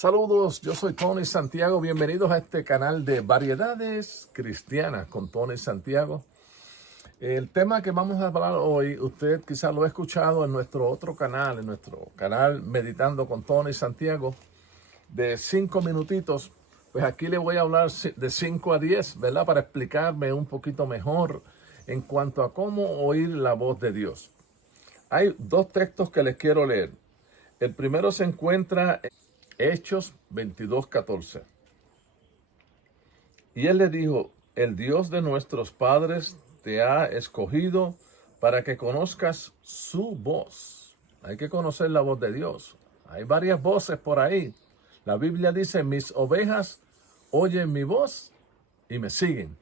Saludos, yo soy Tony Santiago. Bienvenidos a este canal de Variedades Cristianas con Tony Santiago. El tema que vamos a hablar hoy, usted quizás lo ha escuchado en nuestro otro canal, en nuestro canal Meditando con Tony Santiago, de 5 minutitos. Pues aquí le voy a hablar de 5 a 10, ¿verdad? Para explicarme un poquito mejor en cuanto a cómo oír la voz de Dios. Hay dos textos que les quiero leer. El primero se encuentra en Hechos 22:14. Y él le dijo: el Dios de nuestros padres te ha escogido para que conozcas su voz. Hay que conocer la voz de Dios. Hay varias voces por ahí. La Biblia dice: mis ovejas oyen mi voz y me siguen.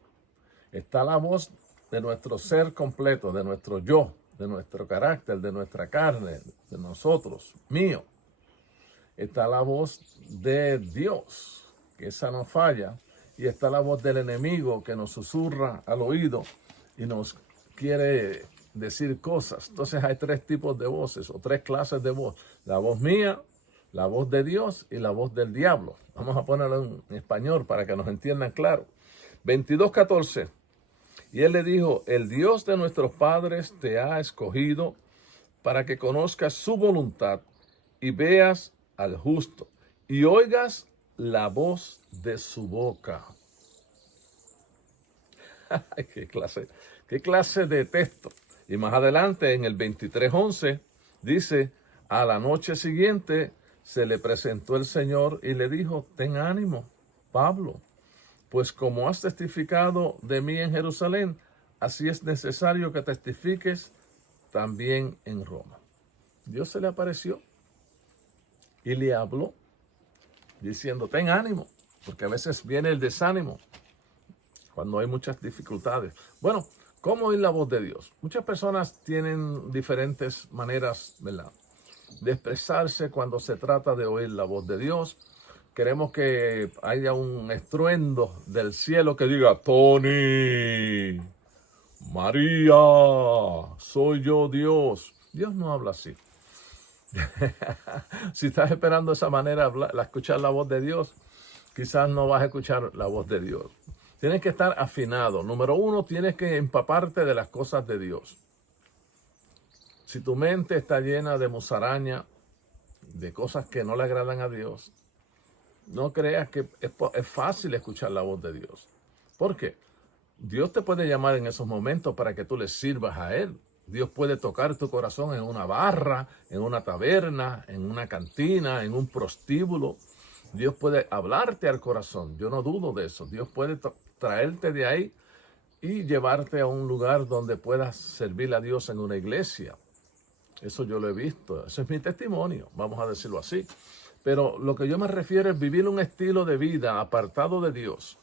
Está la voz de nuestro ser completo, de nuestro yo, de nuestro carácter, de nuestra carne, de nosotros, mío. Está la voz de Dios, que esa no falla. Y está la voz del enemigo que nos susurra al oído y nos quiere decir cosas. Entonces hay 3 tipos de voces o 3 clases de voz. La voz mía, la voz de Dios y la voz del diablo. Vamos a ponerlo en español para que nos entiendan claro. 22:14. Y él le dijo: el Dios de nuestros padres te ha escogido para que conozcas su voluntad y veas al justo y oigas la voz de su boca. ¿Qué clase de texto? Y más adelante en el 23:11 dice: a la noche siguiente se le presentó el Señor y le dijo: ten ánimo, Pablo, pues como has testificado de mí en Jerusalén, así es necesario que testifiques también en Roma. Dios se le apareció y le habló diciendo: ten ánimo, porque a veces viene el desánimo cuando hay muchas dificultades. Bueno, ¿cómo oír la voz de Dios? Muchas personas tienen diferentes maneras, ¿verdad?, de expresarse cuando se trata de oír la voz de Dios. Queremos que haya un estruendo del cielo que diga: Tony, María, soy yo Dios. Dios no habla así. Si estás esperando de esa manera escuchar la voz de Dios, quizás no vas a escuchar la voz de Dios. Tienes que estar afinado. Número 1, tienes que empaparte de las cosas de Dios. Si tu mente está llena de musaraña, de cosas que no le agradan a Dios, no creas que es fácil escuchar la voz de Dios. ¿Por qué? Dios te puede llamar en esos momentos para que tú le sirvas a Él. Dios puede tocar tu corazón en una barra, en una taberna, en una cantina, en un prostíbulo. Dios puede hablarte al corazón. Yo no dudo de eso. Dios puede traerte de ahí y llevarte a un lugar donde puedas servir a Dios en una iglesia. Eso yo lo he visto. Eso es mi testimonio, vamos a decirlo así. Pero lo que yo me refiero es vivir un estilo de vida apartado de Dios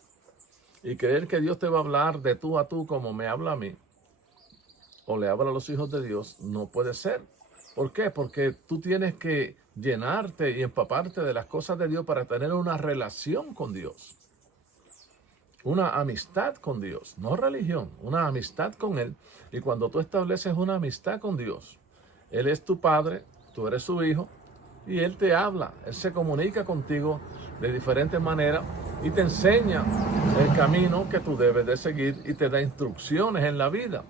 y creer que Dios te va a hablar de tú a tú como me habla a mí o le habla a los hijos de Dios. No puede ser. ¿Por qué? Porque tú tienes que llenarte y empaparte de las cosas de Dios para tener una relación con Dios. Una amistad con Dios, no religión, una amistad con Él. Y cuando tú estableces una amistad con Dios, Él es tu Padre, tú eres su hijo, y Él te habla, Él se comunica contigo de diferentes maneras y te enseña el camino que tú debes de seguir y te da instrucciones en la vida.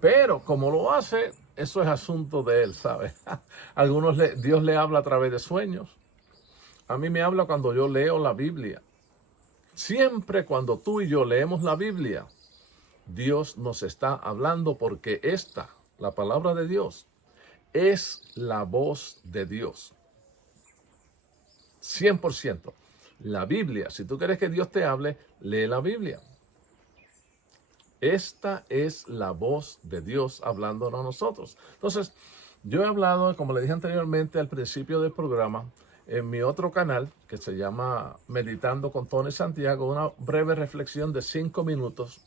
Pero como lo hace, eso es asunto de Él, ¿sabes? Algunos Dios le habla a través de sueños. A mí me habla cuando yo leo la Biblia. Siempre cuando tú y yo leemos la Biblia, Dios nos está hablando, porque la palabra de Dios, es la voz de Dios. 100%. La Biblia, si tú quieres que Dios te hable, lee la Biblia. Esta es la voz de Dios hablándonos a nosotros. Entonces, yo he hablado, como le dije anteriormente al principio del programa, en mi otro canal, que se llama Meditando con Tony Santiago, una breve reflexión de 5 minutos.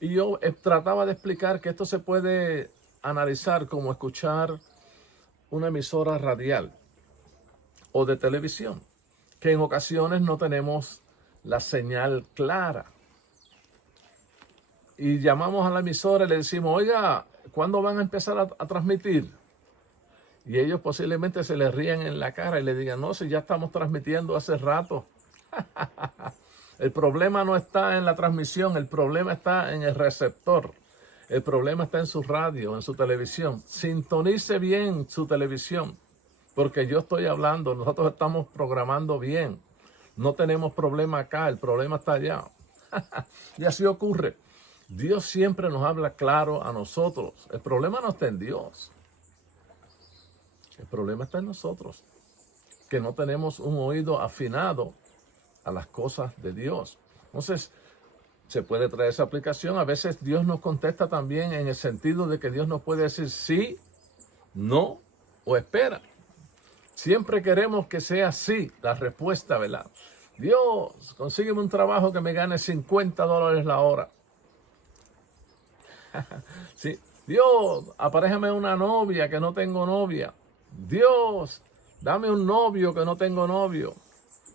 Y yo trataba de explicar que esto se puede analizar como escuchar una emisora radial o de televisión, que en ocasiones no tenemos la señal clara. Y llamamos a la emisora y le decimos: oiga, ¿cuándo van a empezar a transmitir? Y ellos posiblemente se les rían en la cara y le digan, no, si ya estamos transmitiendo hace rato. El problema no está en la transmisión, el problema está en el receptor. El problema está en su radio, en su televisión. Sintonice bien su televisión, porque yo estoy hablando, nosotros estamos programando bien. No tenemos problema acá, el problema está allá. Y así ocurre. Dios siempre nos habla claro a nosotros. El problema no está en Dios. El problema está en nosotros, que no tenemos un oído afinado a las cosas de Dios. Entonces, se puede traer esa aplicación. A veces Dios nos contesta también en el sentido de que Dios nos puede decir sí, no o espera. Siempre queremos que sea sí la respuesta, ¿verdad? Dios, consígueme un trabajo que me gane $50 la hora. Sí. Dios, aparéjame una novia que no tengo novia. Dios, dame un novio que no tengo novio.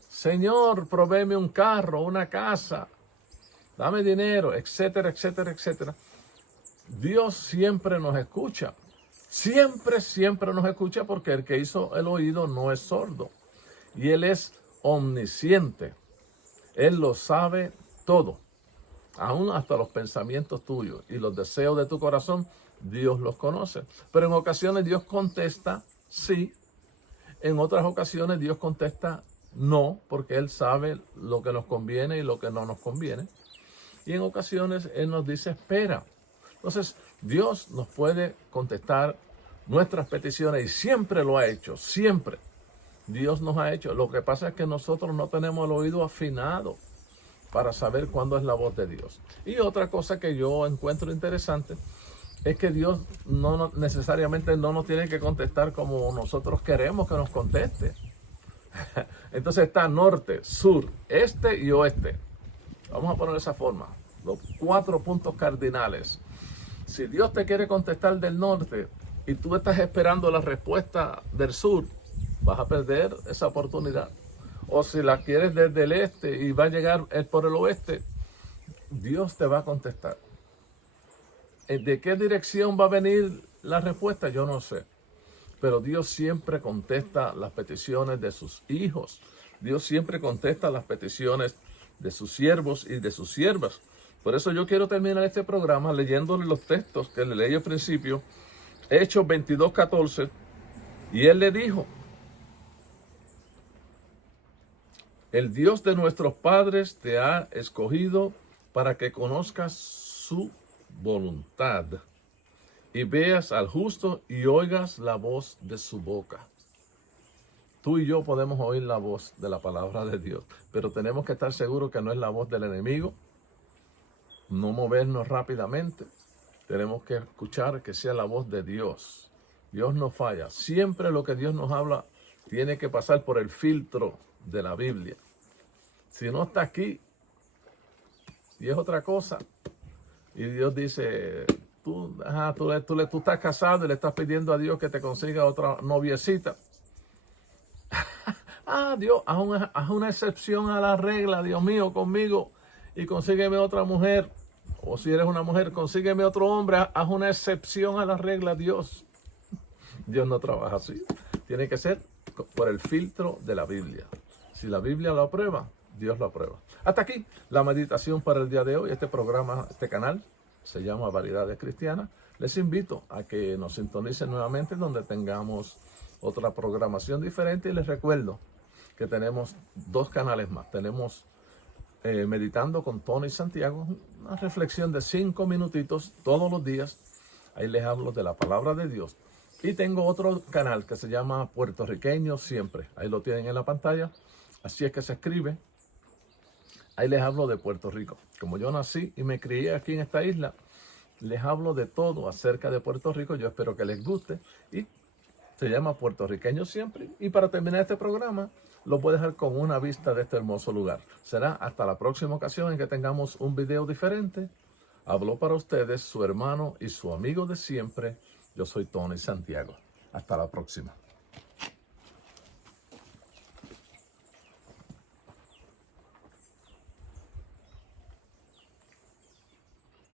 Señor, provéeme un carro, una casa, dame dinero, etcétera, etcétera, etcétera. Dios siempre nos escucha. Siempre, siempre nos escucha, porque el que hizo el oído no es sordo. Y Él es omnisciente. Él lo sabe todo. Aún hasta los pensamientos tuyos y los deseos de tu corazón, Dios los conoce. Pero en ocasiones Dios contesta sí. En otras ocasiones Dios contesta no, porque Él sabe lo que nos conviene y lo que no nos conviene. Y en ocasiones Él nos dice espera. Entonces, Dios nos puede contestar nuestras peticiones y siempre lo ha hecho, siempre. Dios nos ha hecho. Lo que pasa es que nosotros no tenemos el oído afinado para saber cuándo es la voz de Dios. Y otra cosa que yo encuentro interesante es que Dios no necesariamente no nos tiene que contestar como nosotros queremos que nos conteste. Entonces está norte, sur, este y oeste. Vamos a poner de esa forma. Los 4 puntos cardinales. Si Dios te quiere contestar del norte y tú estás esperando la respuesta del sur, vas a perder esa oportunidad. O si la quieres desde el este y va a llegar por el oeste, Dios te va a contestar. ¿De qué dirección va a venir la respuesta? Yo no sé. Pero Dios siempre contesta las peticiones de sus hijos. Dios siempre contesta las peticiones de sus siervos y de sus siervas. Por eso yo quiero terminar este programa leyéndole los textos que le leí al principio. Hechos 22:14. Y Él le dijo: el Dios de nuestros padres te ha escogido para que conozcas su voluntad y veas al justo y oigas la voz de su boca. Tú y yo podemos oír la voz de la palabra de Dios, pero tenemos que estar seguros que no es la voz del enemigo, no movernos rápidamente. Tenemos que escuchar que sea la voz de Dios. Dios no falla. Siempre lo que Dios nos habla tiene que pasar por el filtro de la Biblia. Si no está aquí y es otra cosa, y Dios dice, tú estás casado y le estás pidiendo a Dios que te consiga otra noviecita. Dios, haz una excepción a la regla, Dios mío, conmigo, y consígueme otra mujer. O si eres una mujer, consígueme otro hombre. Haz una excepción a la regla, Dios. Dios no trabaja así. Tiene que ser por el filtro de la Biblia. Si la Biblia lo aprueba, Dios lo aprueba. Hasta aquí la meditación para el día de hoy. Este programa, este canal, se llama Variedades Cristianas. Les invito a que nos sintonicen nuevamente donde tengamos otra programación diferente. Y les recuerdo que tenemos 2 canales más. Tenemos Meditando con Tony Santiago, una reflexión de 5 minutitos todos los días. Ahí les hablo de la palabra de Dios. Y tengo otro canal que se llama Puertorriqueño Siempre. Ahí lo tienen en la pantalla. Así es que se escribe. Ahí les hablo de Puerto Rico. Como yo nací y me crié aquí en esta isla, les hablo de todo acerca de Puerto Rico. Yo espero que les guste. Y se llama Puertorriqueño Siempre. Y para terminar este programa, lo voy a dejar con una vista de este hermoso lugar. Será hasta la próxima ocasión en que tengamos un video diferente. Habló para ustedes su hermano y su amigo de siempre. Yo soy Tony Santiago. Hasta la próxima.